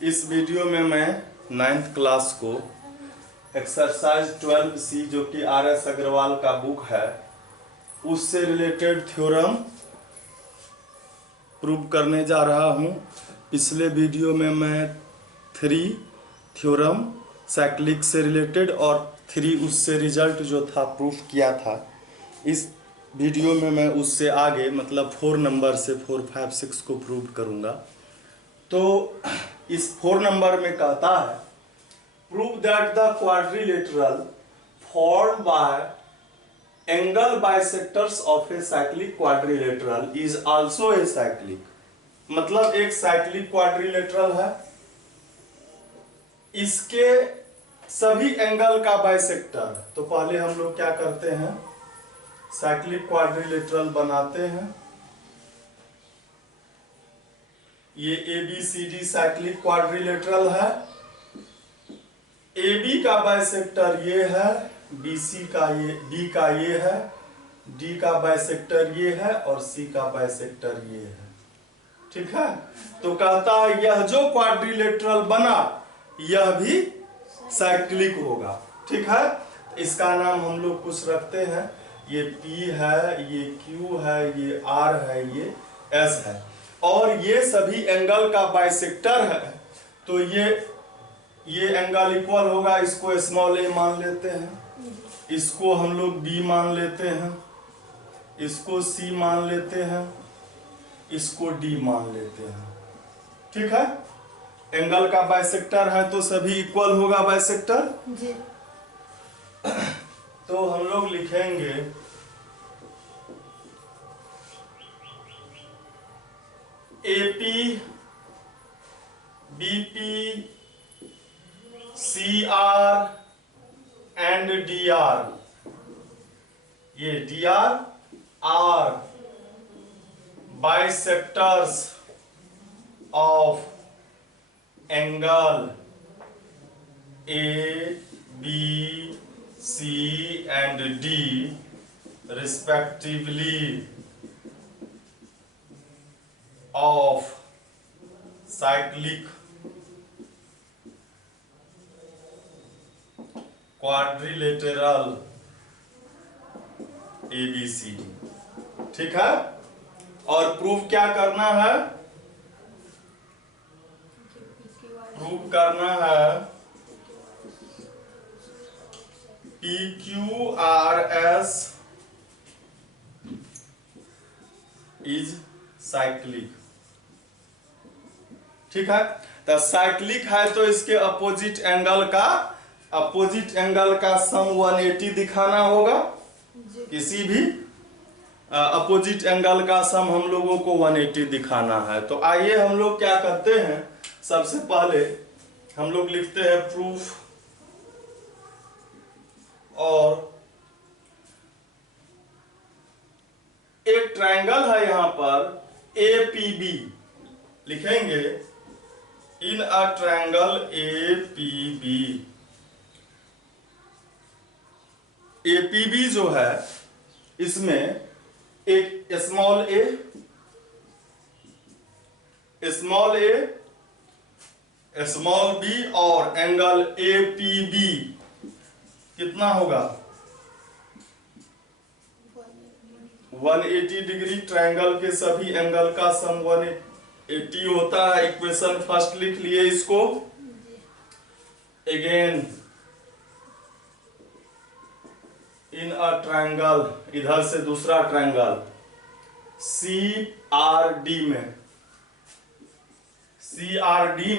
इस वीडियो में मैं 9th क्लास को एक्सरसाइज 12C जो कि RS अग्रवाल का बुक है उससे रिलेटेड थ्योरम प्रूव करने जा रहा हूँ। पिछले वीडियो में मैं 3 थ्योरम साइक्लिक से रिलेटेड और 3 उससे रिजल्ट जो था प्रूफ किया था। इस वीडियो में मैं उससे आगे मतलब 4 नंबर से 4, 5, 6 को प्रूव करूँगा। तो इस 4 नंबर में कहता है prove that the quadrilateral formed by angle bisectors of A cyclic quadrilateral is also a cyclic. मतलब एक साइक्लिक क्वाड्रिलेटरल है, इसके सभी एंगल का बाइसेक्टर। तो पहले हम लोग क्या करते हैं, साइक्लिक क्वाड्रिलेटरल बनाते हैं। ये ABCD साइक्लिक क्वाड्रिलेटरल है। AB का बाइसेक्टर ये है, BC का ये, B का ये है, D का बाइसेक्टर ये है और C का बाइसेक्टर ये है। ठीक है। तो कहता है यह जो क्वाड्रिलेटरल बना यह भी साइक्लिक होगा। ठीक है। इसका नाम हम लोग कुछ रखते हैं, ये P है, ये Q है, ये R है, ये S है और ये सभी एंगल का बाइसेक्टर है। तो ये एंगल इक्वल होगा, इसको स्मॉल a मान लेते हैं, इसको हम लोग B मान लेते हैं, इसको C मान लेते हैं, इसको D मान लेते हैं। ठीक है। एंगल का बाइसेक्टर है तो सभी इक्वल होगा बाइसेक्टर जी। तो हम लोग लिखेंगे AP BP CR and DR। ये DR are bisectors of angle A B C and D respectively of cyclic quadrilateral ABCD। ठीक है। और प्रूफ क्या करना है, प्रूफ करना है PQRS इज साइक्लिक। ठीक है। तो साइक्लिक है तो इसके अपोजिट एंगल का सम 180 दिखाना होगा। किसी भी अपोजिट एंगल का सम हम लोगों को 180 दिखाना है। तो आइए हम लोग क्या करते हैं, सबसे पहले हम लोग लिखते हैं प्रूफ और एक ट्रायंगल है यहां पर APB लिखेंगे। इन अ ट्रायंगल APB जो है इसमें एक स्मॉल a स्मॉल b और एंगल APB कितना होगा 180 डिग्री। ट्रायंगल के सभी एंगल का सम 180 होता है। इक्वेशन फर्स्ट लिख लिए इसको। अगेन इन अ ट्रायंगल, इधर से दूसरा ट्रायंगल CRD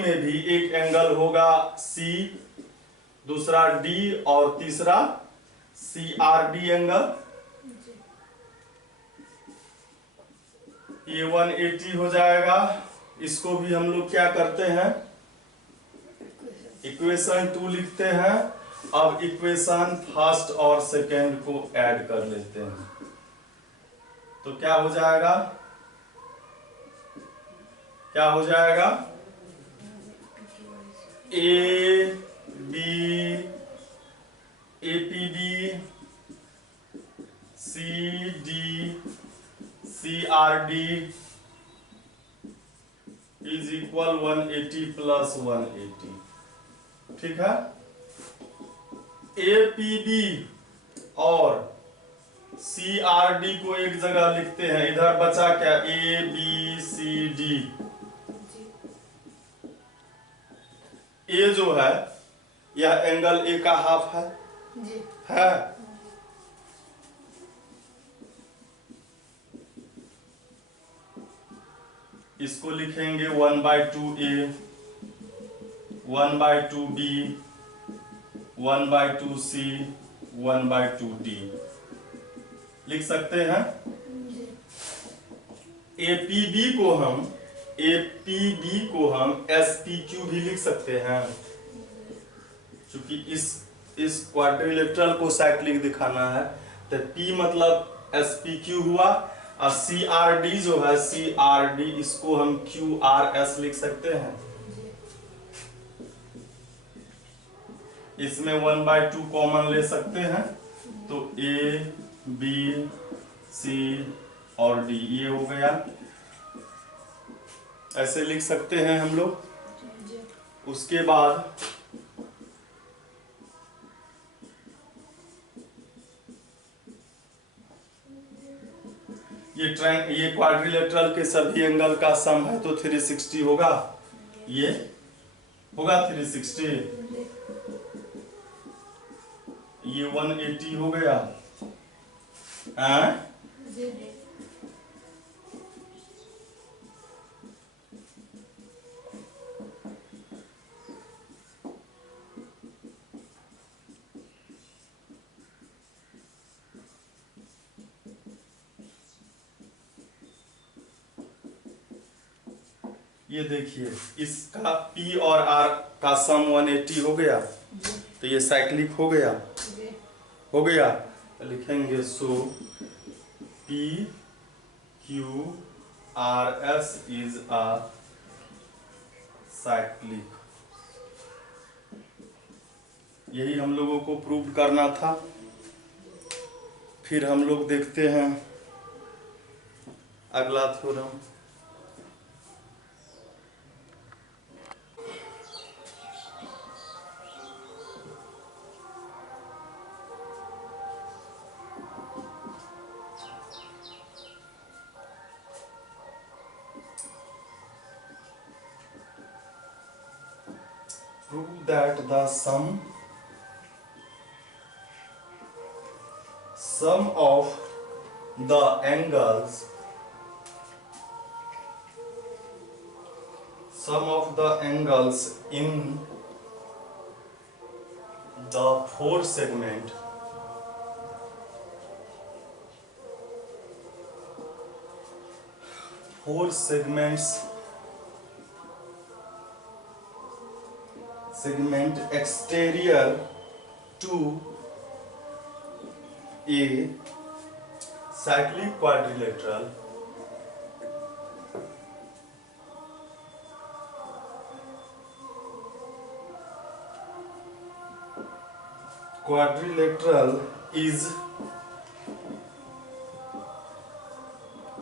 में भी एक एंगल होगा C, दूसरा D और तीसरा CRD एंगल। ये 180 हो जाएगा। इसको भी हम लोग क्या करते हैं, इक्वेशन 2 लिखते हैं। अब इक्वेशन फर्स्ट और सेकेंड को ऐड कर लेते हैं। तो क्या हो जाएगा, APB CD CRD is equal 180 plus 180। ठीक है, APB और CRD को एक जगह लिखते हैं। इधर बचा क्या, ABCD। ये जो है यह एंगल A का हाफ है जी। है। इसको लिखेंगे 1/2A, 1/2B, 1/2C, 1/2D लिख सकते हैं। APB को हम SPQ भी लिख सकते हैं, क्योंकि इस क्वाड्रिलेटरल को साइक्लिक दिखाना है। तो P मतलब SPQ हुआ, और CRD जो है CRD, इसको हम QRS लिख सकते हैं। इसमें 1/2 कॉमन ले सकते हैं, तो A, B, C और D ये हो गया। ऐसे लिख सकते हैं हम लोग। उसके बाद ये क्वाड्रिलेटरल के सभी एंगल का सम है, तो 360 होगा। ये होगा 360, ये 180 हो गया। ये देखिए, इसका P और R का सम 180 हो गया, तो ये साइक्लिक हो गया। हो गया, तो लिखेंगे सो PQRS इज अ साइक्लिक। यही हम लोगों को प्रूव करना था। फिर हम लोग देखते हैं अगला theorem. Prove that the sum of the angles in the four segments segment exterior to a cyclic quadrilateral is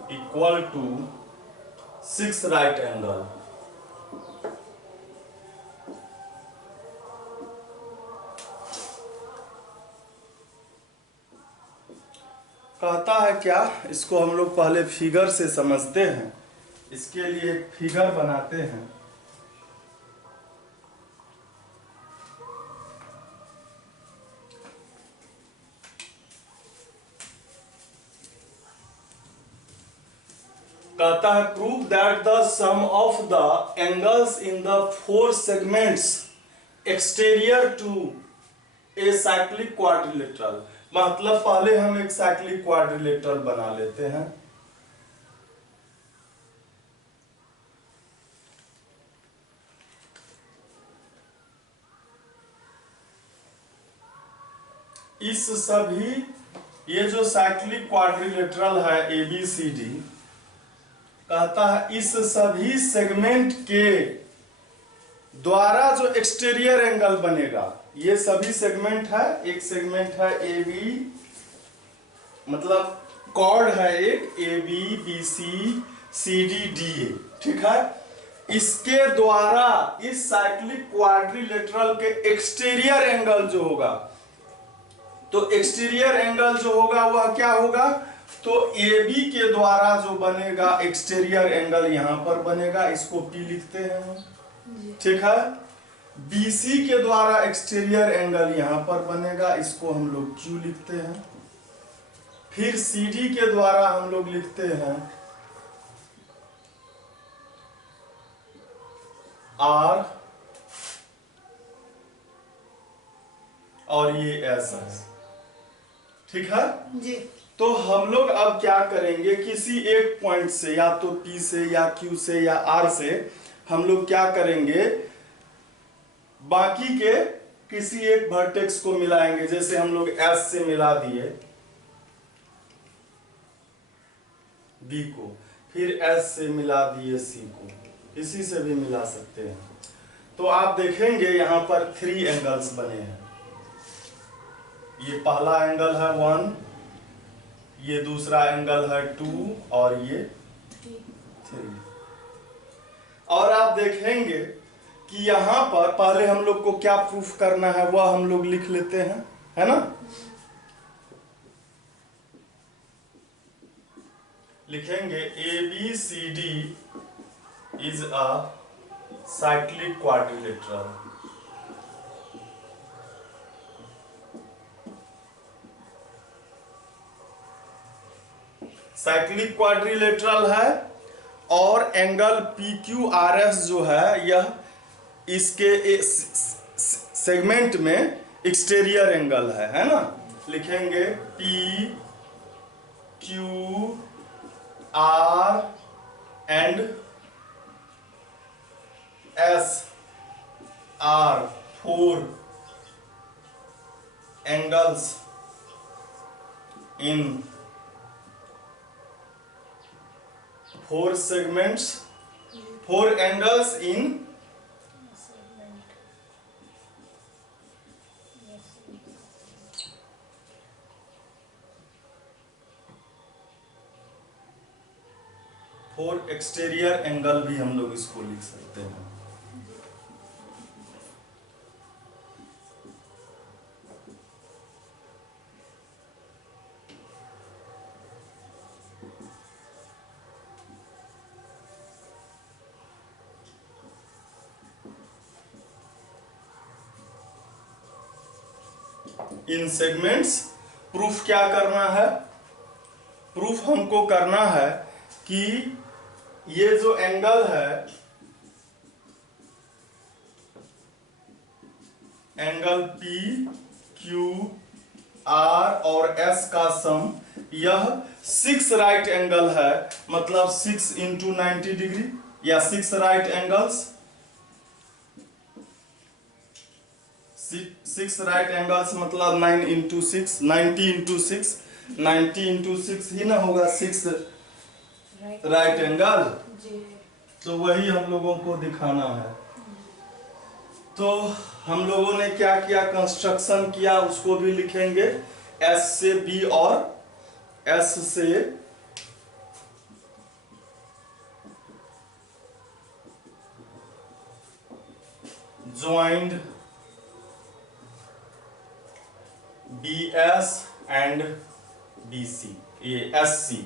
equal to 6 right angle। कहता है क्या, इसको हम लोग पहले फिगर से समझते हैं। इसके लिए एक फिगर बनाते हैं। कहता है prove that the sum of the angles in the four segments exterior to a cyclic quadrilateral. मतलब पहले हम एक साइक्लिक क्वाड्रिलेटरल बना लेते हैं। इस सभी, ये जो साइक्लिक क्वाड्रिलेटरल है ABCD, कहता है इस सभी सेगमेंट के द्वारा जो एक्सटीरियर एंगल बनेगा, ये सभी सेगमेंट है। एक सेगमेंट है AB, मतलब कॉर्ड है एक AB BC CD DA, ठीक है। इसके द्वारा इस साइक्लिक क्वाड्रिलेटरल के एक्सटीरियर एंगल जो होगा, तो एक्सटीरियर एंगल जो होगा वह क्या होगा, तो AB के द्वारा जो बनेगा एक्सटीरियर एंगल यहां पर बनेगा, इसको P लिखते हैं हम, ठीक है। BC के द्वारा एक्सटीरियर एंगल यहां पर बनेगा, इसको हम लोग Q लिखते हैं। फिर CD के द्वारा हम लोग लिखते हैं R, और ये S है, ठीक है जी। तो हम लोग अब क्या करेंगे, किसी एक पॉइंट से, या तो P से या Q से या R से, हम लोग क्या करेंगे, बाकी के किसी एक वर्टेक्स को मिलाएंगे। जैसे हम लोग S से मिला दिए B को, फिर S से मिला दिए C को, किसी से भी मिला सकते हैं। तो आप देखेंगे यहां पर 3 एंगल्स बने हैं। ये पहला एंगल है 1, ये दूसरा एंगल है 2, और ये 3। और आप देखेंगे कि यहां पर पहले हम लोग को क्या प्रूफ करना है वह हम लोग लिख लेते हैं, है ना। लिखेंगे ABCD is a cyclic quadrilateral. Cyclic quadrilateral है, और एंगल PQRS जो है यह इसके सेगमेंट में एक्सटीरियर एंगल है ना। लिखेंगे PQR and S are 4 angles in 4 segments, 4 angles in four exterior angle भी हम लोग इसको लिख सकते हैं। इन सेगमेंट्स प्रूफ क्या करना है, प्रूफ हमको करना है कि ये जो एंगल है, एंगल P Q R और S का सम, यह 6 राइट एंगल है, मतलब 6 × 90 डिग्री, या 6 राइट एंगल्स, 6 राइट एंगल्स मतलब 9 × 6, 90 × 6, 90 × 6 ही ना होगा 6 राइट एंगल। तो वही हम लोगों को दिखाना है। तो हम लोगों ने क्या किया, कंस्ट्रक्शन किया, उसको भी लिखेंगे। S से B और S से ज्वाइंड BS एंड BC, ये SC।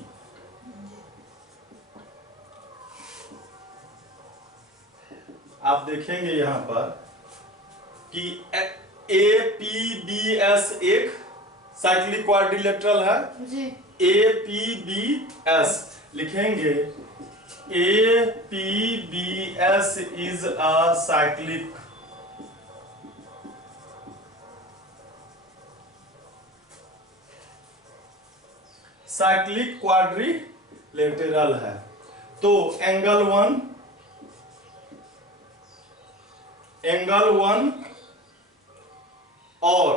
आप देखेंगे यहां पर कि APBS एक साइक्लिक क्वाड्रिलेटरल है जी। APBS लिखेंगे, APBS is a cyclic quadrilateral है। तो एंगल 1 और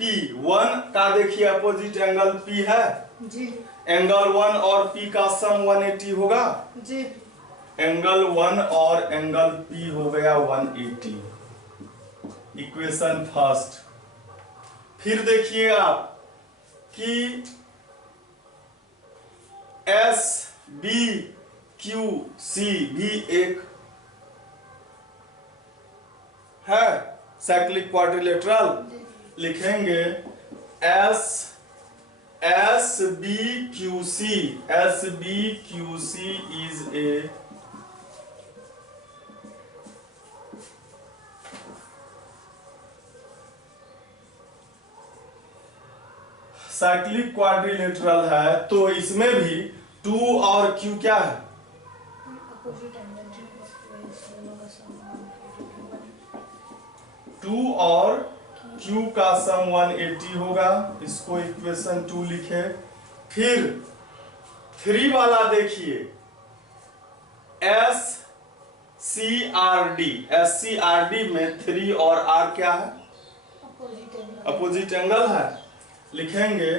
P1 का देखिए अपोजिट एंगल P है जी। एंगल 1 और P का सम 180 होगा जी। एंगल 1 और एंगल P हो गया 180। Equation first. फिर देखिए आप कि SB क्यू सी भी एक है साइक्लिक क्वाड्रिलेटरल। लिखेंगे SBQC is a cyclic quadrilateral है। तो इसमें भी 2 और Q क्या है? 2 और Q का सम 180 होगा। इसको इक्वेशन 2 लिखे। फिर 3 वाला देखिए SCRD में 3 और R क्या है? अपोजिट एंगल है। लिखेंगे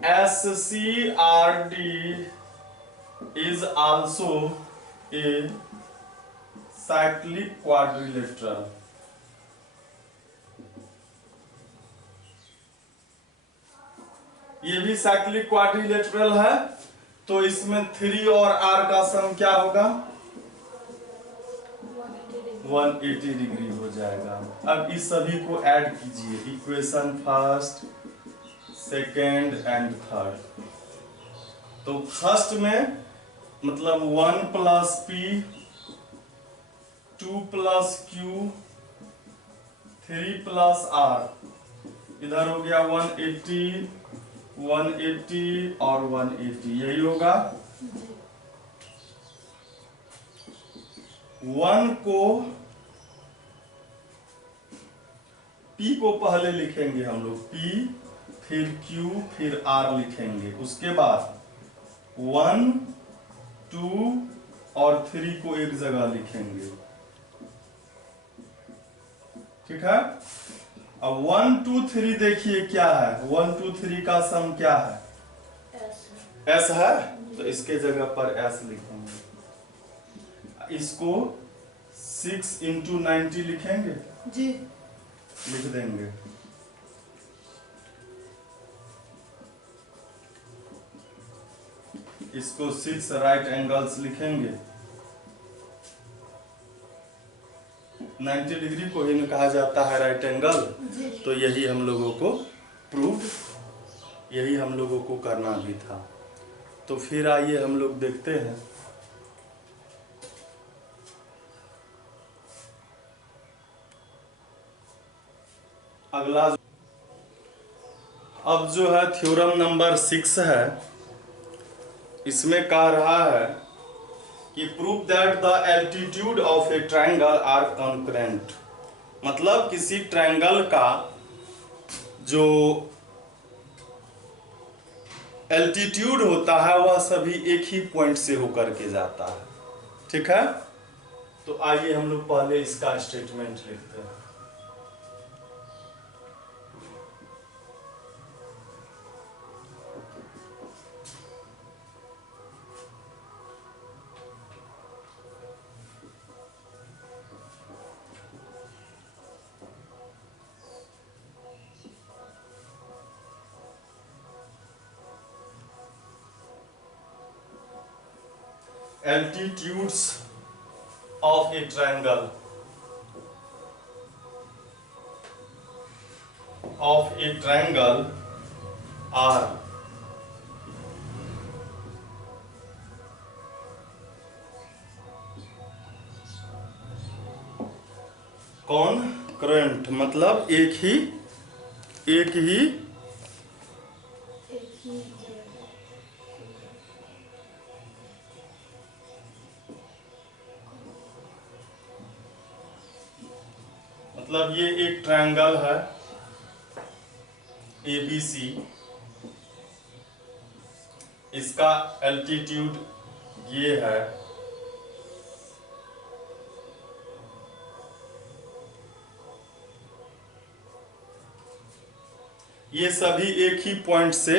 SCRD is also a cyclic quadrilateral। ये भी साइक्लिक क्वाड्रिलेटरल है। तो इसमें 3 और R का सम क्या होगा? 180 डिग्री हो जाएगा। अब इस सभी को ऐड कीजिए, equation first, second and third. तो फर्स्ट में मतलब 1 + P 2 + Q 3 + R, इधर हो गया 180 और 180, यही होगा। 1 को P को पहले लिखेंगे हम लोग, P फिर Q फिर R लिखेंगे। उसके बाद 1 2 और 3 को एक जगह लिखेंगे, ठीक है। अब 1 2 3 देखिए क्या है? 1 2 3 का सम क्या है? S है। तो इसके जगह पर S लिखेंगे। इसको 6 × 90 लिखेंगे जी, लिख देंगे। इसको 6 राइट एंगल्स लिखेंगे। 90 डिग्री को ही कहा जाता है राइट एंगल। तो यही हम लोगों को यही हम लोगों को करना भी था। तो फिर आइए हम लोग देखते हैं। अगला अब जो है थ्योरम नंबर 6 है। इसमें कह रहा है कि prove that the altitude of a triangle are concurrent. मतलब किसी ट्रायंगल का जो एल्टीट्यूड होता है वह सभी एक ही पॉइंट से होकर के जाता है, ठीक है। तो आइए हम लोग पहले इसका स्टेटमेंट लिखते हैं। Altitudes of a triangle are concurrent, मतलब एक ही मतलब ये एक ट्रायंगल है ABC। इसका एल्टीट्यूड ये है, ये सभी एक ही पॉइंट से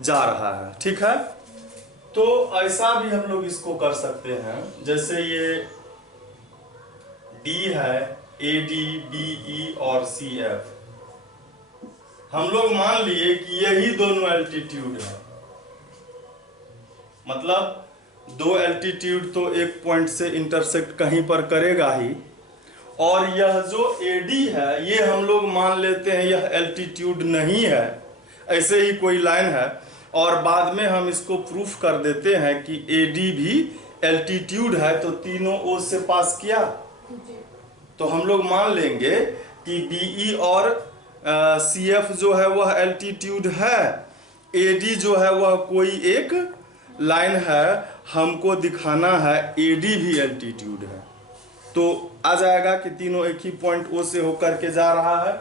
जा रहा है, ठीक है। तो ऐसा भी हम लोग इसको कर सकते हैं, जैसे ये D है, AD, BE और CF। हम लोग मान लिए कि यही दोनों एल्टीट्यूड है। मतलब दो एल्टीट्यूड तो एक पॉइंट से इंटरसेक्ट कहीं पर करेगा ही, और यह जो एडी है ये हम लोग मान लेते हैं यह एल्टीट्यूड नहीं है, ऐसे ही कोई लाइन है, और बाद में हम इसको प्रूफ कर देते हैं कि एडी भी एल्टीट्यूड है, तो तीनों ओ से पास किया, तो हम लोग मान लेंगे कि बीई और सीएफ जो है वह एल्टीट्यूड है, एडी जो है वह कोई एक लाइन है, हमको दिखाना है एडी भी एल्टीट्यूड है, तो आ जाएगा कि तीनों एक ही पॉइंट ओ से होकर के जा रहा है।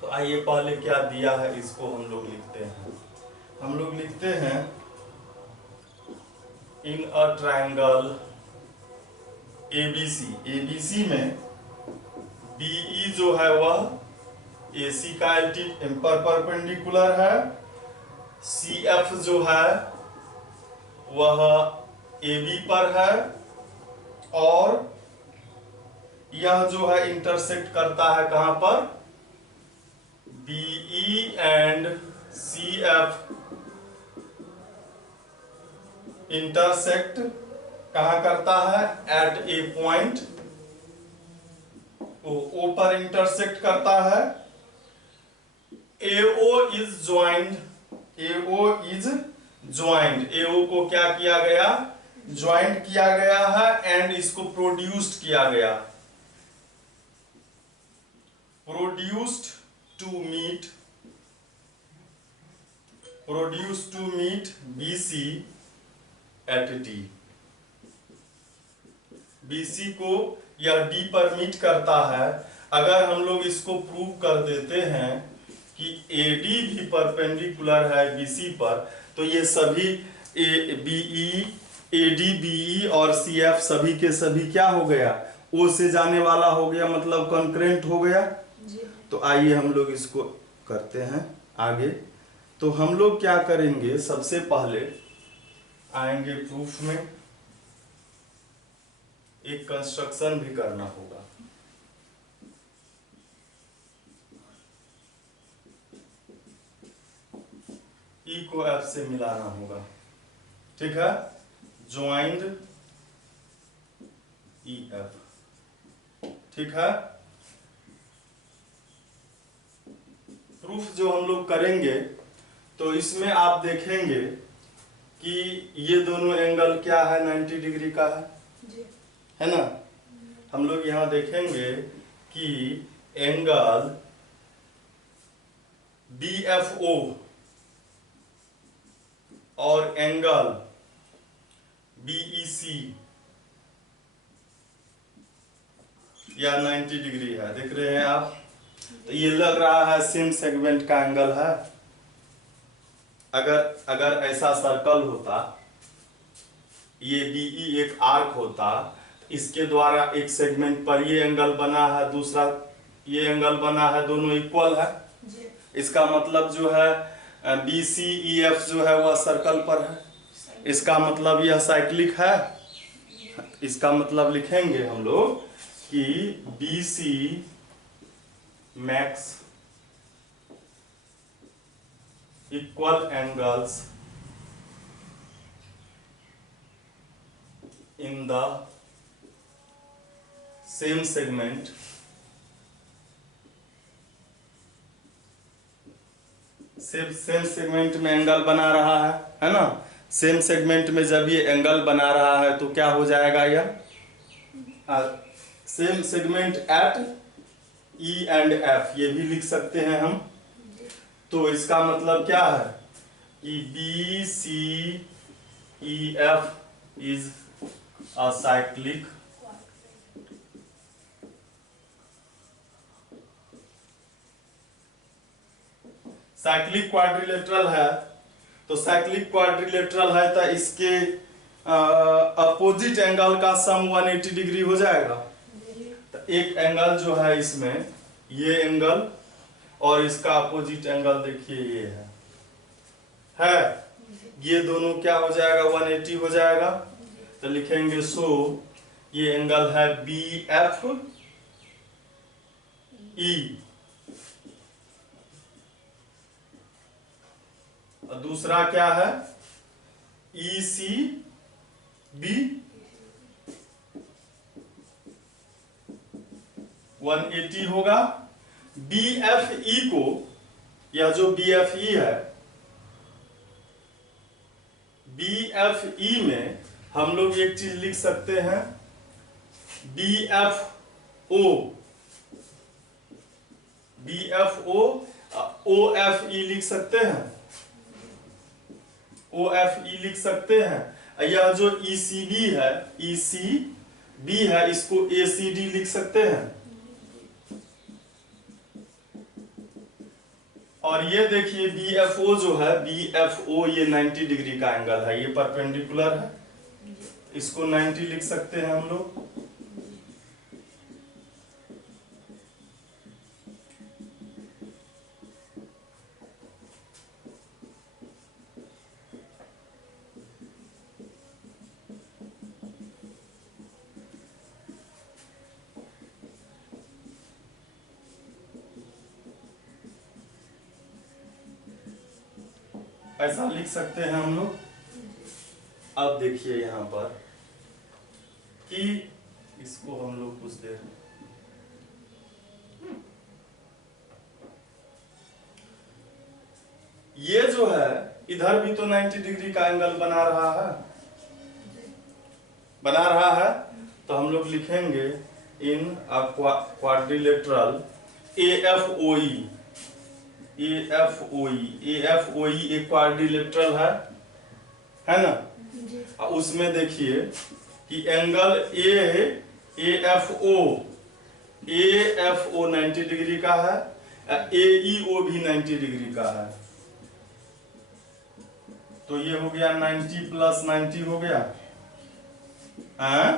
तो आइए पहले क्या दिया है इसको हम लोग लिखते हैं। हम लोग लिखते हैं इन अ ट्रायंगल एबीसी, एबीसी में बीई जो है वह एसी का परपेंडिकुलर है, सीएफ जो है वह एबी पर है, और यह जो है इंटरसेक्ट करता है कहां पर, बीई एंड सीएफ इंटरसेक्ट कहां करता है, एट ए पॉइंट ओ पर इंटरसेक्ट करता है, AO is joined, AO is joined, AO को क्या किया गया, ज्वाइंट किया गया है, एंड इसको प्रोड्यूस्ड किया गया, produced to meet BC at D, BC को यह D पर मीट करता है। अगर हम लोग इसको प्रूव कर देते हैं कि AD भी परपेंडिकुलर है BC पर, तो ये सभी BE, AD, BE और CF सभी के सभी क्या हो गया, O से जाने वाला हो गया, मतलब कॉन्करेंट हो गया जी। तो आइए हम लोग इसको करते हैं आगे। तो हम लोग क्या करेंगे, सबसे पहले आएंगे प्रूफ में, एक कंस्ट्रक्शन भी करना होगा। ई को एफ से मिलाना होगा, ठीक है, ज्वाइंड ई एफ, ठीक है। प्रूफ जो हम लोग करेंगे तो इसमें आप देखेंगे कि ये दोनों एंगल क्या है, 90 डिग्री का है ना। हम लोग यहां देखेंगे कि एंगल BFO और एंगल BEC या 90 डिग्री है, देख रहे हैं आप। तो ये लग रहा है सेम सेगमेंट का एंगल है। अगर ऐसा सर्कल होता, ये BE एक आर्क होता, इसके द्वारा एक सेगमेंट पर ये एंगल बना है, दूसरा ये एंगल बना है, दोनों इक्वल है, इसका मतलब जो है BCEF जो है वह सर्कल पर है, इसका मतलब यह साइक्लिक है। इसका मतलब लिखेंगे हम लोग कि BC max equal angles in the same segment same segment में एंगल बना रहा है ना। सेम सेगमेंट में जब ये एंगल बना रहा है तो क्या हो जाएगा, यह same segment at E and F, ये भी लिख सकते हैं हम। तो इसका मतलब क्या है कि BCEF is a cyclic quadrilateral है। तो साइक्लिक क्वाड्रिलेटरल है तो इसके अपोजिट एंगल का सम 180 डिग्री हो जाएगा। तो एक एंगल जो है इसमें, ये एंगल और इसका अपोजिट एंगल देखिए ये है, ये दोनों क्या हो जाएगा, 180 हो जाएगा। तो लिखेंगे सो ये एंगल है BFE और दूसरा क्या है ई सी बी 180 होगा। बी एफ ई को, यह जो बी एफ ई है, बी एफ ई में हम लोग एक चीज लिख सकते हैं, B F O, B F O, O F E लिख सकते हैं, ओ एफ ई लिख सकते हैं। यह जो ई सी बी है, ई सी बी है, इसको ए सी डी लिख सकते हैं। और ये देखिए बी एफ ओ जो है, बी एफ ओ ये 90 डिग्री का एंगल है, ये परपेंडिकुलर है, इसको 90 लिख सकते हैं हम लोग। ऐसा लिख सकते हैं हम लोग। अब देखिए यहां पर कि इसको हम लोग कुछ देर, ये जो है इधर भी तो 90 डिग्री का एंगल बना रहा है, बना रहा है, तो हम लोग लिखेंगे in quadrilateral A F O E, A F O E, A F O E एक क्वाड्रिलेटरल है ना। उसमें देखिए कि angle A F O, A F O 90 degree का है, ए ई ओ भी 90 डिग्री का है, तो ये हो गया 90 प्लस 90 हो गया, हाँ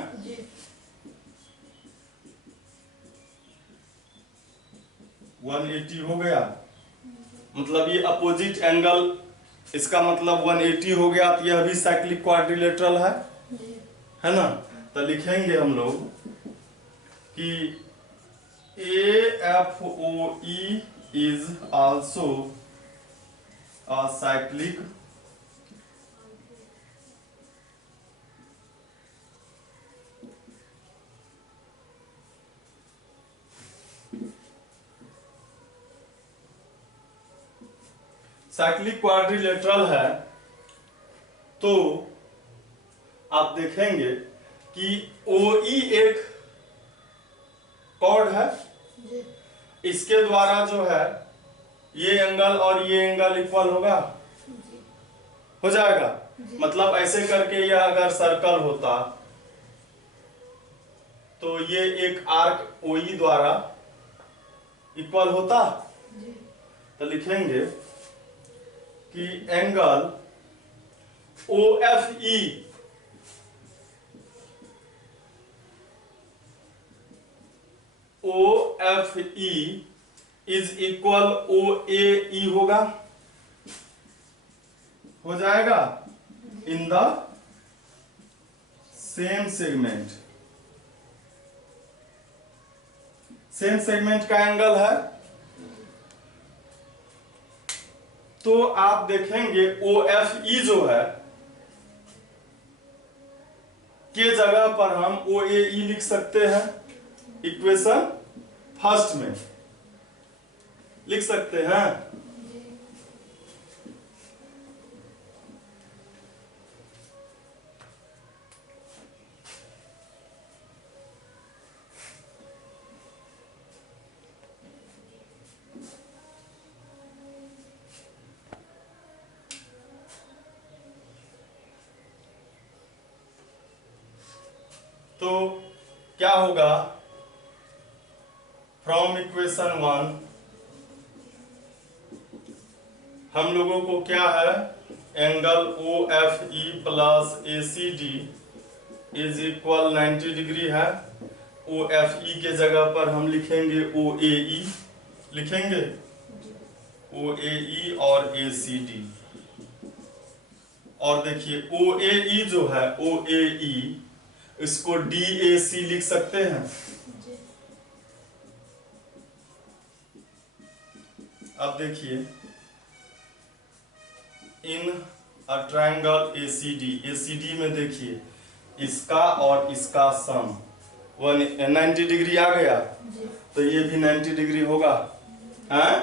180 हो गया। मतलब ये अपोजिट एंगल, इसका मतलब 180 हो गया, तो यह भी साइक्लिक क्वाड्रिलेटरल है ना। तो लिखेंगे हम लोग कि A F O E is also a cyclic cyclic quadrilateral है। तो आप देखेंगे कि OE एक कॉर्ड है, इसके द्वारा जो है ये एंगल और ये एंगल इक्वल होगा, हो जाएगा। मतलब ऐसे करके यह अगर सर्कल होता तो ये एक आर्क OE द्वारा इक्वल होता। तो लिखेंगे कि angle OFE OFE is equal OAE होगा, हो जाएगा in the same segment, same segment का एंगल है। तो आप देखेंगे OFE जो है के जगह पर हम OAE लिख सकते हैं, इक्वेशन फर्स्ट में लिख सकते हैं। तो क्या होगा, फ्रॉम इक्वेशन 1 हम लोगों को क्या है, angle OFE plus ACD is equal 90 degree है। OFE के जगह पर हम लिखेंगे OAE, लिखेंगे OAE और ACD। और देखिए OAE जो है, OAE इसको DAC लिख सकते हैं। अब देखिए इन अ ट्रायंगल ACD, ACD में देखिए इसका और इसका सम 90 डिग्री आ गया, तो ये भी 90 डिग्री होगा, हैं?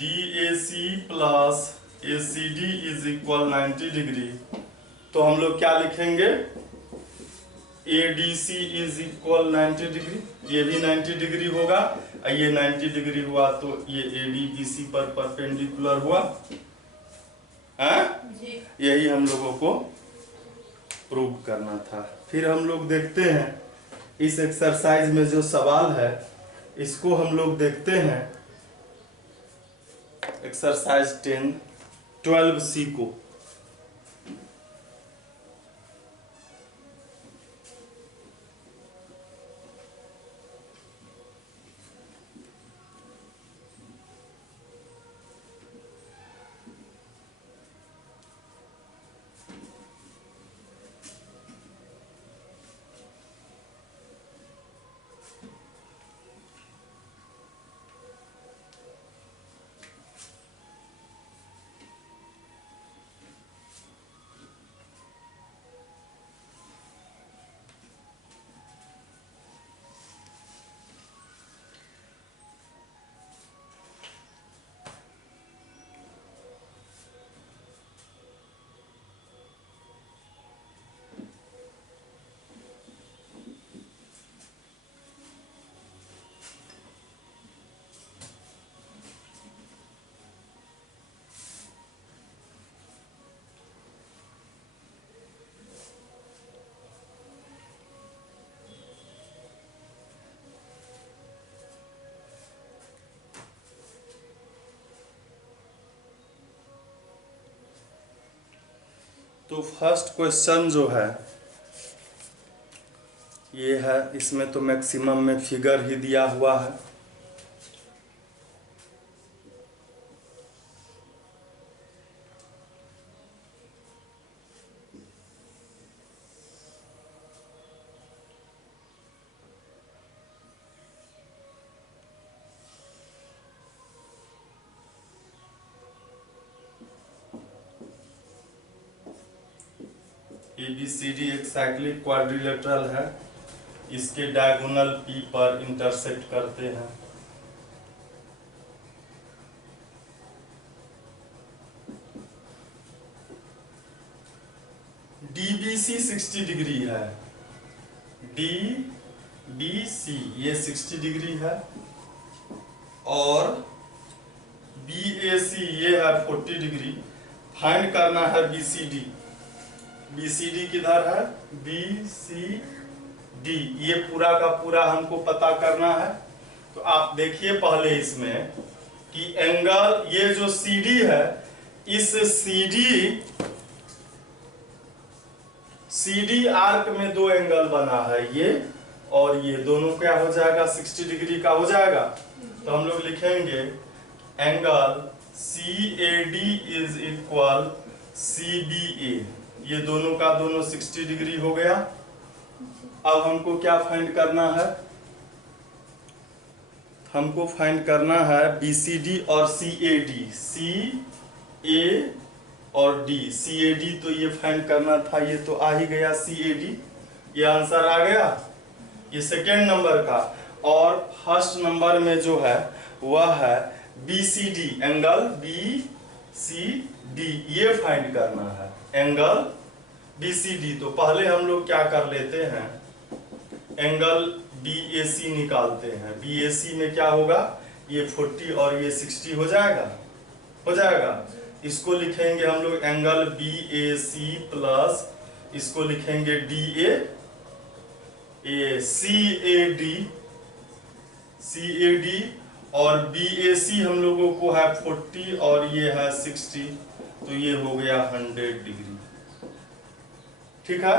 DAC plus ACD is equal 90 degree, तो हम लोग क्या लिखेंगे, ADC इज इक्वल 90 डिग्री, ये भी 90 डिग्री होगा, ये 90 डिग्री हुआ तो ये ADBC पर परपेंडिकुलर हुआ, हैं? यही हम लोगों को प्रूव करना था। फिर हम लोग देखते हैं इस एक्सरसाइज में जो सवाल है इसको हम लोग देखते हैं, एक्सरसाइज 10 12C को। तो फर्स्ट क्वेश्चन जो है ये है, इसमें तो मैक्सिमम में फिगर ही दिया हुआ है। ABCD एक साइक्लिक क्वाड्रिलेटरल है, इसके डायगोनल P पर इंटरसेक्ट करते हैं। DBC 60 डिग्री है, DBC ये 60 डिग्री है, और BAC ये है 40 डिग्री। फाइंड करना है BCD, BCD किधर है, BCD ये पूरा का पूरा हमको पता करना है। तो आप देखिए पहले इसमें कि एंगल ये जो CD है, इस CD आर्क में दो एंगल बना है, ये और ये दोनों क्या हो जाएगा, 60 डिग्री का हो जाएगा। तो हम लोग लिखेंगे angle CAD is equal CBA, ये दोनों का दोनों 60 डिग्री हो गया। अब हमको क्या फाइंड करना है, हमको फाइंड करना है BCD और CAD, CA और D, CAD तो ये फाइंड करना था, ये तो आ ही गया CAD, ये आंसर आ गया, ये सेकेंड नंबर का। और फर्स्ट नंबर में जो है वह है BCD, एंगल BCD ये फाइंड करना है, एंगल BCD। तो पहले हम लोग क्या कर लेते हैं, एंगल BAC निकालते हैं। BAC में क्या होगा, ये 40 और ये 60 हो जाएगा। इसको लिखेंगे हम लोग एंगल BAC प्लस इसको लिखेंगे CAD, और BAC हम लोगों को है 40 और ये है 60, तो ये हो गया 100 डिग्री। ठीक है,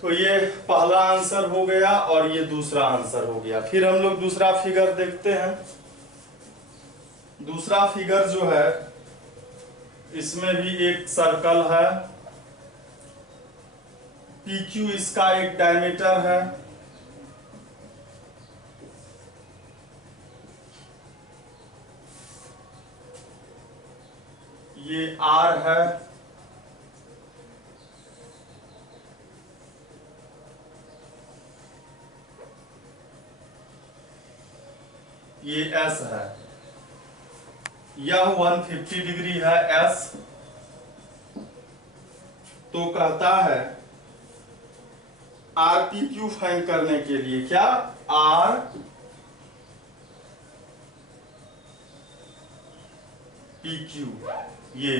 तो ये पहला आंसर हो गया और ये दूसरा आंसर हो गया। फिर हम लोग दूसरा फिगर देखते हैं। दूसरा फिगर जो है इसमें भी एक सर्कल है, PQ इसका एक डायमीटर है, ये R है, ये S है, यह 150 डिग्री है S। तो कहता है RPQ फाइंड करने के लिए, क्या RPQ, ये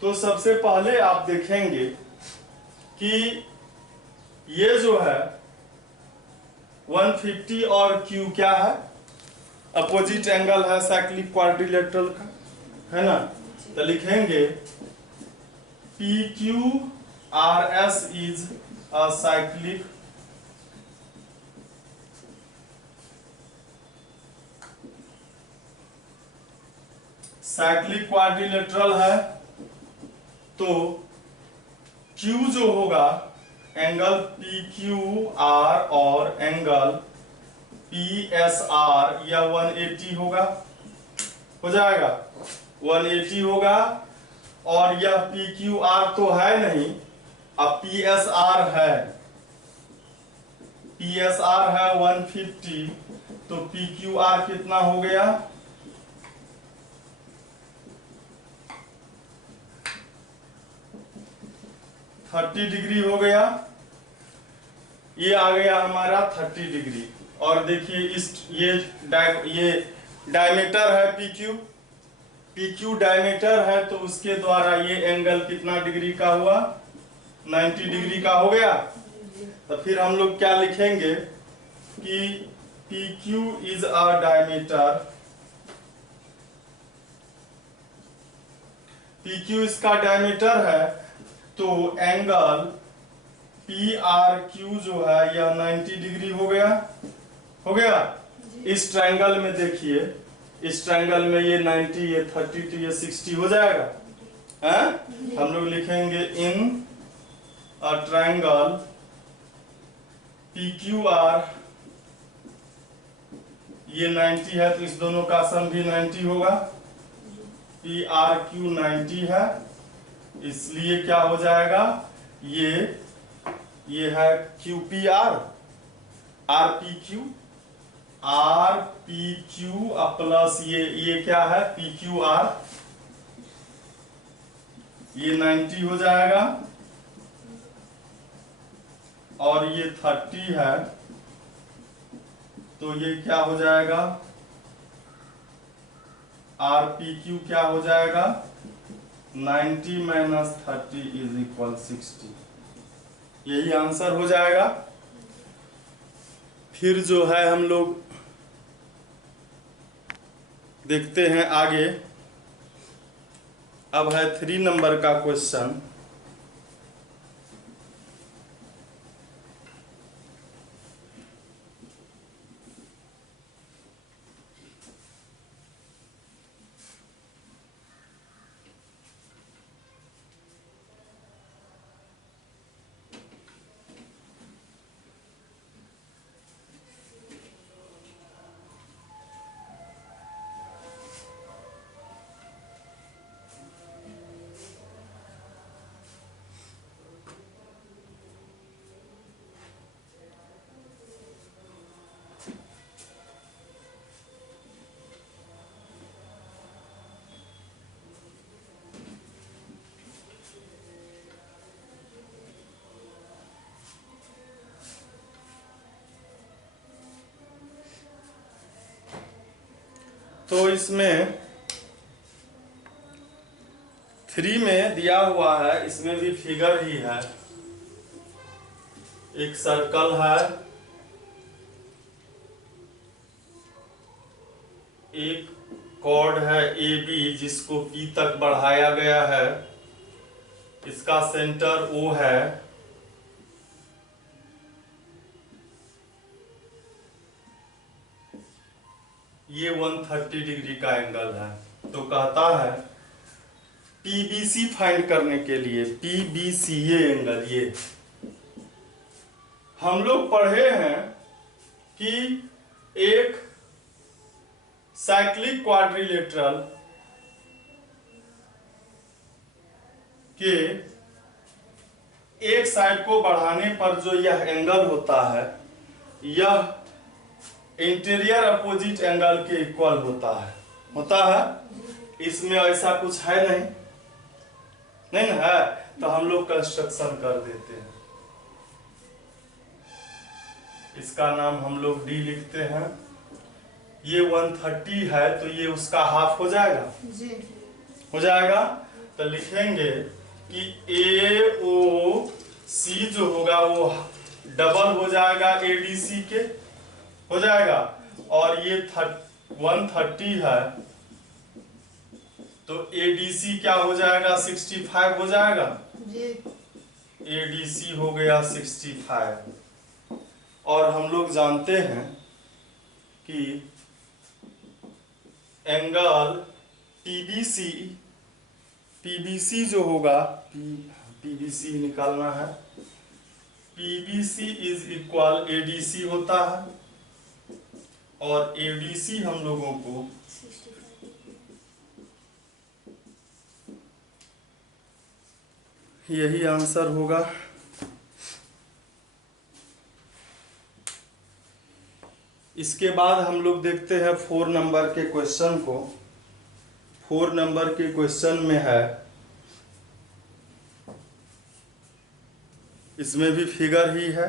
तो सबसे पहले आप देखेंगे कि ये जो है 150 और Q क्या है, अपोजिट एंगल है साइक्लिक क्वाड्रिलेटरल का, है ना। तो लिखेंगे PQRS is a cyclic quadrilateral है। तो Q जो होगा एंगल PQR और एंगल PSR, या 180 होगा, हो जाएगा 180 होगा। और यह PQR तो है नहीं, अब PSR है, PSR है 150, तो PQR कितना हो गया, 30 डिग्री हो गया। ये आ गया हमारा 30 डिग्री। और देखिए इस ये डायमीटर है PQ डायमीटर है, तो उसके द्वारा ये एंगल कितना डिग्री का हुआ, 90 डिग्री का हो गया। तो फिर हम लोग क्या लिखेंगे कि PQ is a diameter, PQ इसका डायमीटर है, तो एंगल PRQ जो है यह 90 डिग्री हो गया। इस ट्रायंगल में देखिए, इस ट्रायंगल में ये 90, ये 30, तो ये 60 हो जाएगा, हैं? हम लोग लिखेंगे इन अ ट्रायंगल PQR, ये 90 है तो इस दोनों का सम भी 90 होगा, PRQ 90 है, इसलिए क्या हो जाएगा, ये है QPR, RPQ प्लस ये क्या है PQR, ये 90 हो जाएगा। और ये 30 है, तो ये क्या हो जाएगा, RPQ क्या हो जाएगा, 90 माइनस 30 इज इक्वल 60, यही आंसर हो जाएगा। फिर जो है हम लोग देखते हैं आगे। अब है 3 नंबर का क्वेश्चन। तो इसमें 3 में दिया हुआ है, इसमें भी फिगर ही है, एक सर्कल है, एक कॉर्ड है AB जिसको P तक बढ़ाया गया है, इसका सेंटर O है, ये 130 डिग्री का एंगल है। तो कहता है PBC फाइंड करने के लिए, PBC ये एंगल, ये हम लोग पढ़े हैं कि एक साइक्लिक क्वाड्रिलेटरल के एक साइड को बढ़ाने पर जो यह एंगल होता है, यह इंटीरियर अपोजिट एंगल के इक्वल होता है। इसमें ऐसा कुछ है नहीं ना है, तो हम लोग कंस्ट्रक्शन कर देते हैं। इसका नाम हम लोग डी लिखते हैं। ये 130 है तो ये उसका हाफ हो जाएगा जी। हो जाएगा तो लिखेंगे कि AOC जो होगा वो डबल हो जाएगा ADC के, हो जाएगा। और ये 130 है तो ADC क्या हो जाएगा, 65 हो जाएगा जी। ADC हो गया 65। और हम लोग जानते हैं कि एंगल PBC जो होगा, PBC निकालना है, PBC इज इक्वल ADC होता है। और ADC हम लोगों को यही आंसर होगा। इसके बाद हम लोग देखते हैं 4 नंबर के क्वेश्चन को। 4 नंबर के क्वेश्चन में है, इसमें भी फिगर ही है।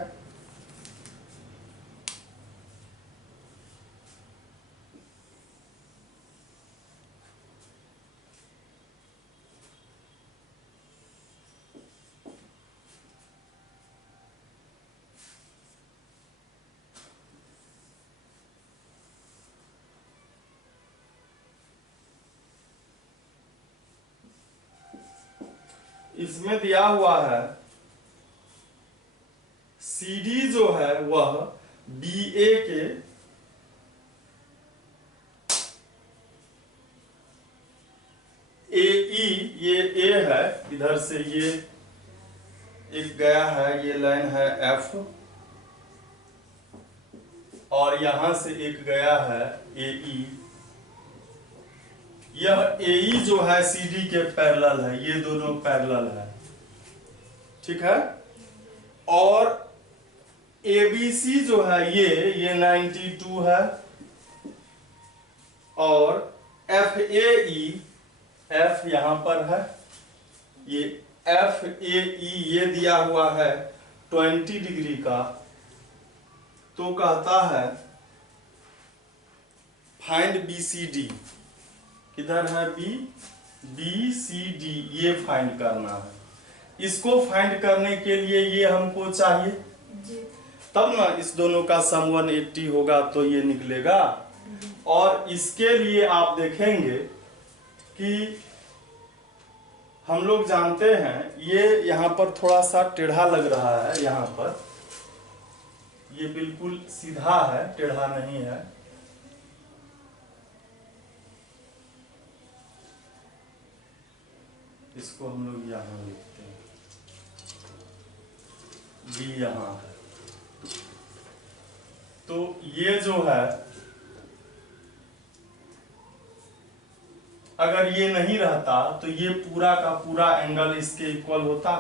इसमें दिया हुआ है CD जो है वह BA के AE, ये A है, इधर से ये एक गया है, ये लाइन है F, और यहां से एक गया है AE। यह AE जो है CD के पैरेलल है, ये दोनों पैरेलल है, ठीक है। और ABC जो है ये 92 है। और FAE, F यहां पर है, ये FAE ये दिया हुआ है 20 डिग्री का। तो कहता है फाइंड BCD, किधर है BCD, ये फाइंड करना है। इसको फाइंड करने के लिए ये हमको चाहिए जी। तब ना इस दोनों का सम 180 होगा तो ये निकलेगा। और इसके लिए आप देखेंगे कि हम लोग जानते हैं ये यहाँ पर थोड़ा सा टेढ़ा लग रहा है, यहाँ पर ये बिल्कुल सीधा है, टेढ़ा नहीं है। इसको हम लोग यहाँ लिखते हैं, B यहाँ है। तो ये जो है, अगर ये नहीं रहता तो ये पूरा का पूरा एंगल इसके इक्वल होता,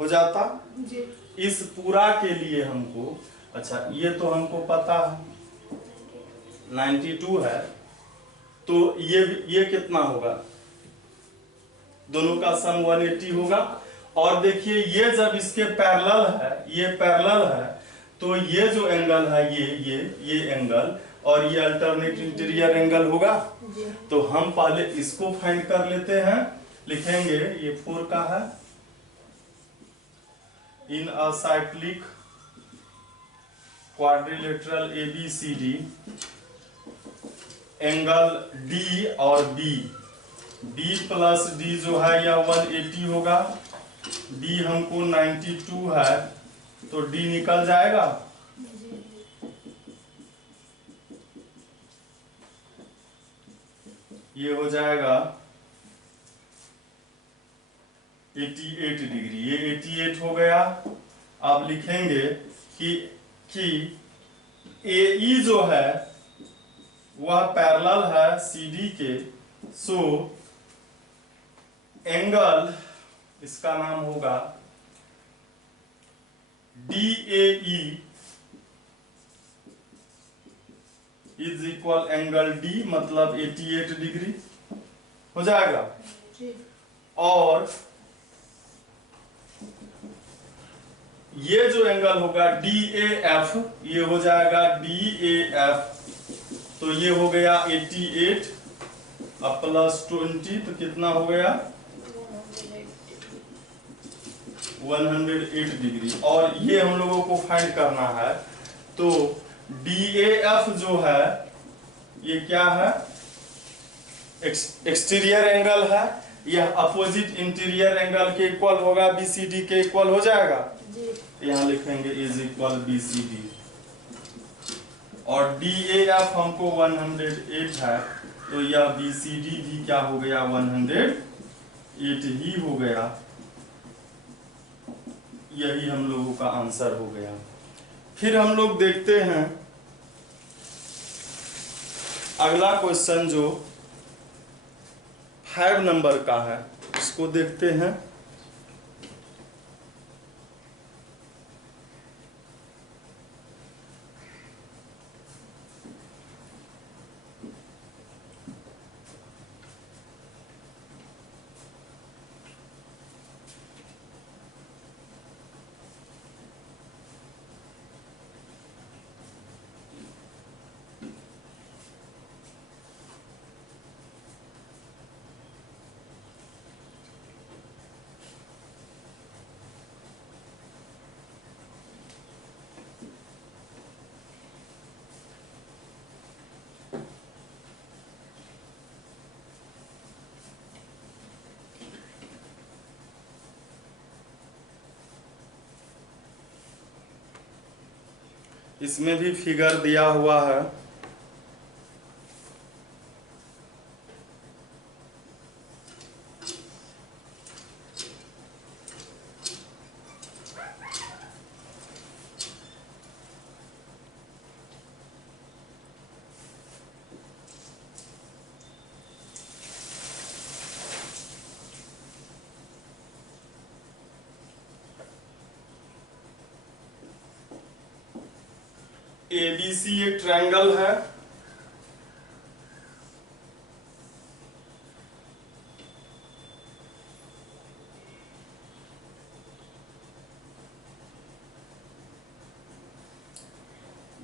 हो जाता जी। इस पूरा के लिए हमको, अच्छा ये तो हमको पता है 92 है, तो ये कितना होगा, दोनों का सम 180 होगा। और देखिए ये जब इसके पैरेलल है, ये पैरेलल है, तो ये जो एंगल है ये एंगल और ये अल्टरनेट इंटीरियर एंगल होगा। तो हम पहले इसको फाइंड कर लेते हैं, लिखेंगे ये 4 का है। In a cyclic quadrilateral ABCD angle D और B प्लस D जो है यह 180 होगा, B हमको 92 है तो D निकल जाएगा। ये हो जाएगा 88 डिग्री, ये 88 हो गया। अब लिखेंगे कि AE जो है वह पैरेलल है CD के, सो एंगल इसका नाम होगा DAE is equal angle D, मतलब 88 डिग्री हो जाएगा। और ये जो एंगल होगा DAF, ये हो जाएगा DAF, तो ये हो गया 88 अब प्लस 20, तो कितना हो गया 108 डिग्री। और ये हम लोगों को फाइंड करना है, तो DAF जो है ये क्या है, एक्सटीरियर एंगल है, यह अपोजिट इंटीरियर एंगल के इक्वल होगा, BCD के इक्वल हो जाएगा। यहाँ लिखेंगे इज इक्वल BCD, और DAF हमको 108 है, तो यह BCD भी क्या हो गया 108 ही हो गया। यही हम लोगों का आंसर हो गया। फिर हम लोग देखते हैं अगला क्वेश्चन जो 5 नंबर का है, इसको देखते हैं। इसमें भी फिगर दिया हुआ है। ABC एक ट्रायंगल है,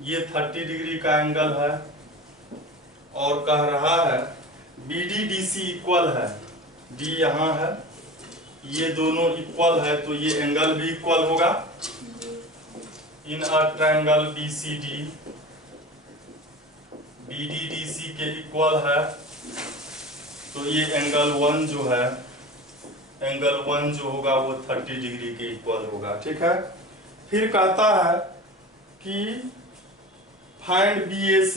ये 30 डिग्री का एंगल है, और कह रहा है BDDC इक्वल है, D यहाँ है, ये दोनों इक्वल है, तो ये एंगल भी इक्वल होगा। इन अ ट्रायंगल BCD BDDC के इक्वल है, तो ये एंगल 1 जो है, एंगल 1 जो होगा वो 30 डिग्री के इक्वल होगा। ठीक है। फिर कहता है कि फाइंड BAC,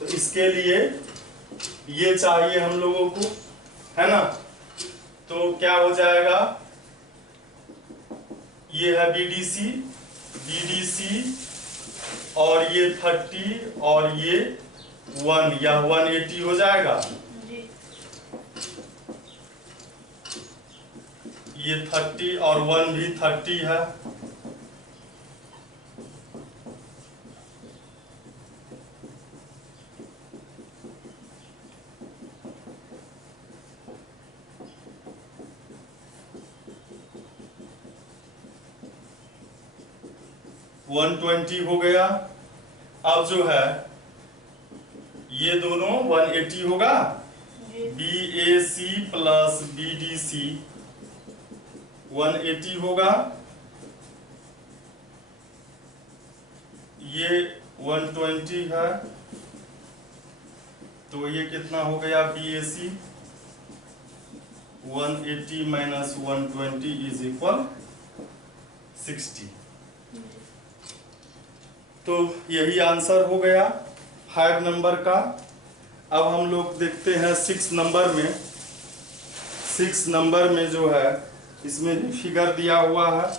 तो इसके लिए ये चाहिए हम लोगों को, है ना। तो क्या हो जाएगा, ये है BDC और ये 30 और ये 1, यह 180 हो जाएगा। ये 30 और 1 भी 30 है। वन 120 हो गया। अब जो है ये दोनों 180 होगा, BAC प्लस BDC 180 होगा, ये 120 है, तो ये कितना हो गया BAC 180 माइनस 120 इज इक्वल 60। तो यही आंसर हो गया 5 नंबर का। अब हम लोग देखते हैं 6 नंबर में। 6 नंबर में जो है इसमें भी फिगर दिया हुआ है।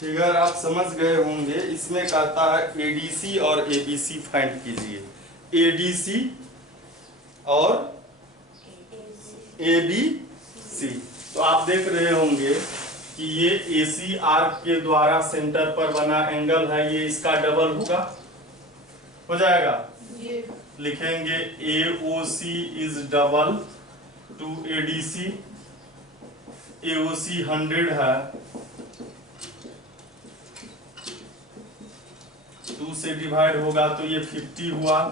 फिगर आप समझ गए होंगे। इसमें कहता है एडीसी और एबीसी फाइंड कीजिए। एडीसी और एबीसी। तो आप देख रहे होंगे कि ये एसी आर्क के द्वारा सेंटर पर बना एंगल है, ये इसका डबल होगा, हो जाएगा। लिखेंगे AOC is double two ADC। AOC 100 है, 2 से डिवाइड होगा तो ये 50 हुआ।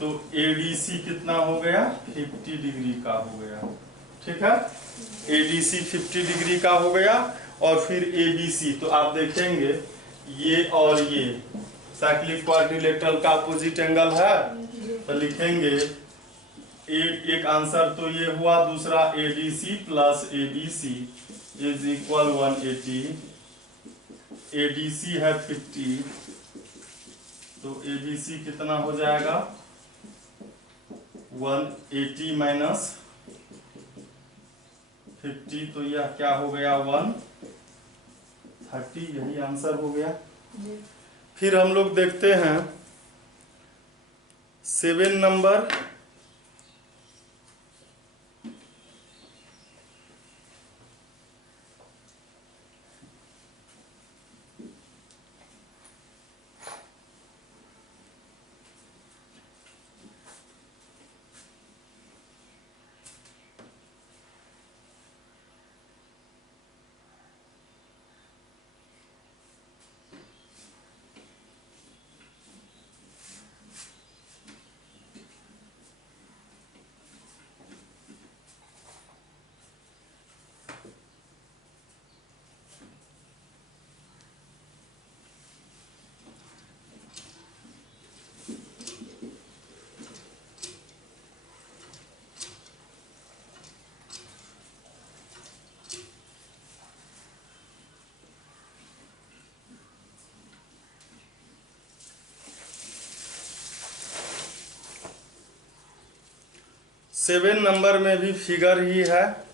तो ADC कितना हो गया? 50 डिग्री का हो गया। ठीक है, ADC 50 डिग्री का हो गया। और फिर ABC, तो आप देखेंगे ये और ये साइक्लिक क्वाड्रिलेटरल का अपोजिट एंगल है, तो लिखेंगे एक आंसर तो ये हुआ, दूसरा ADC plus ABC is equal 180। ADC है 50, तो ABC कितना हो जाएगा? 180 माइनस 50, तो यह क्या हो गया? 130। यही आंसर हो गया। फिर हम लोग देखते हैं 7 नंबर। सेवन नंबर में भी फिगर ही है।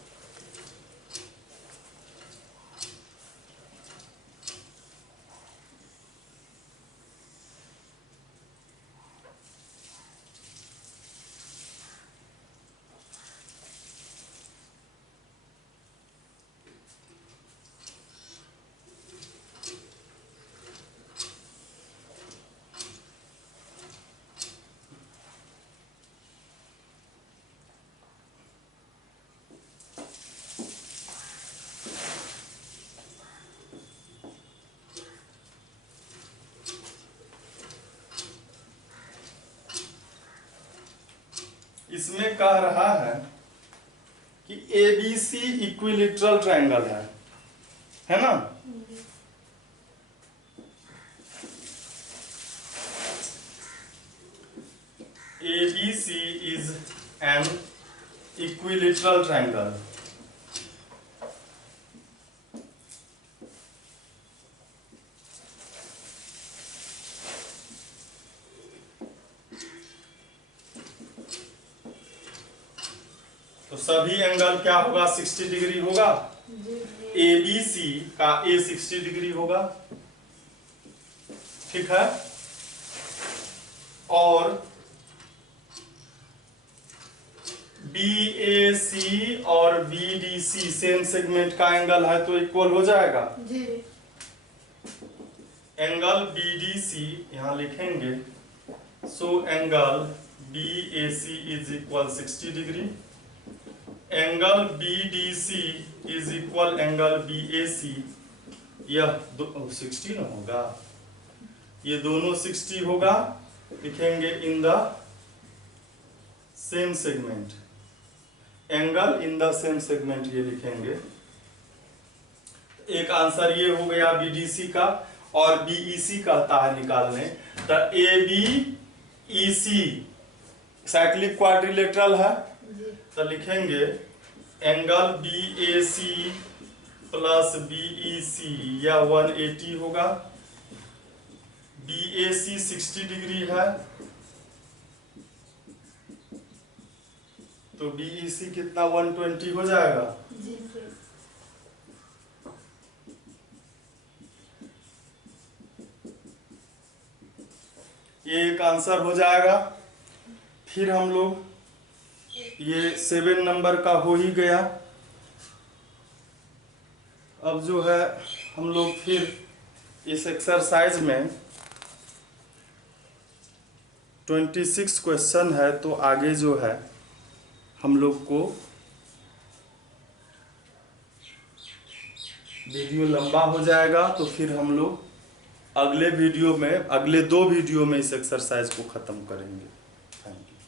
इसमें कह रहा है कि ABC इक्विलेटरल ट्रायंगल है ना। ABC is an equilateral triangle. तो सभी एंगल क्या होगा? 60 डिग्री होगा। ABC का A 60 डिग्री होगा, ठीक है। और BAC और BDC सेम सेगमेंट का एंगल है, तो इक्वल हो जाएगा जी। एंगल BDC यहां लिखेंगे, so angle BAC is equal 60 degree. Angle BDC is equal angle BAC। यह 60 ना होगा, ये दोनों 60 होगा। लिखेंगे in the same segment, angle in the same segment, ये लिखेंगे। एक आंसर ये हो गया BDC का। और BEC कहता है निकालने, तो ABEC साइक्लिक क्वाड्रिलेटरल है, तो लिखेंगे एंगल BAC प्लस BEC, या 180 होगा। BAC 60 डिग्री है, तो BEC कितना? 120 हो जाएगा। ये एक आंसर हो जाएगा। फिर हम लोग ये 7 नंबर का हो ही गया। अब जो है हम लोग फिर इस एक्सरसाइज में 26 क्वेश्चन है, तो आगे जो है हम लोग को वीडियो लंबा हो जाएगा, तो फिर हम लोग अगले वीडियो में, अगले 2 वीडियो में इस एक्सरसाइज को ख़त्म करेंगे। Thank you.